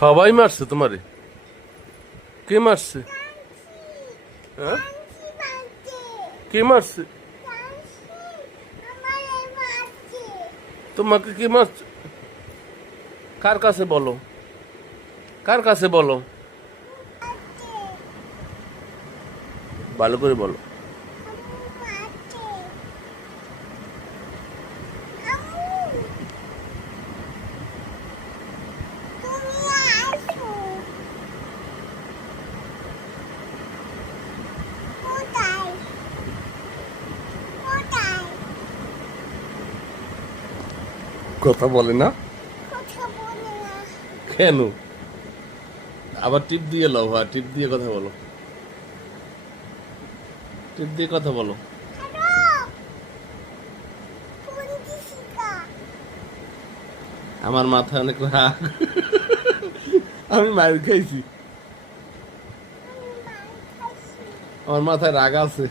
সবাই মারছে তোমারে? কে মারছে? হ্যাঁ, কে মারছে তোমাকে? কে মারছে? কার কাছে বলো, কার কাছে বলো, ভালো করে বলো। কথা বলে না কেন? আবার টিপ দিয়ে লও, হ্যাঁ টিপ দিয়ে কথা বলো, টিপ দিয়ে কথা বলো। আমার মাথায় অনেক রাগ, আমি মার খাইছি, আমার মাথায় রাগ আছে।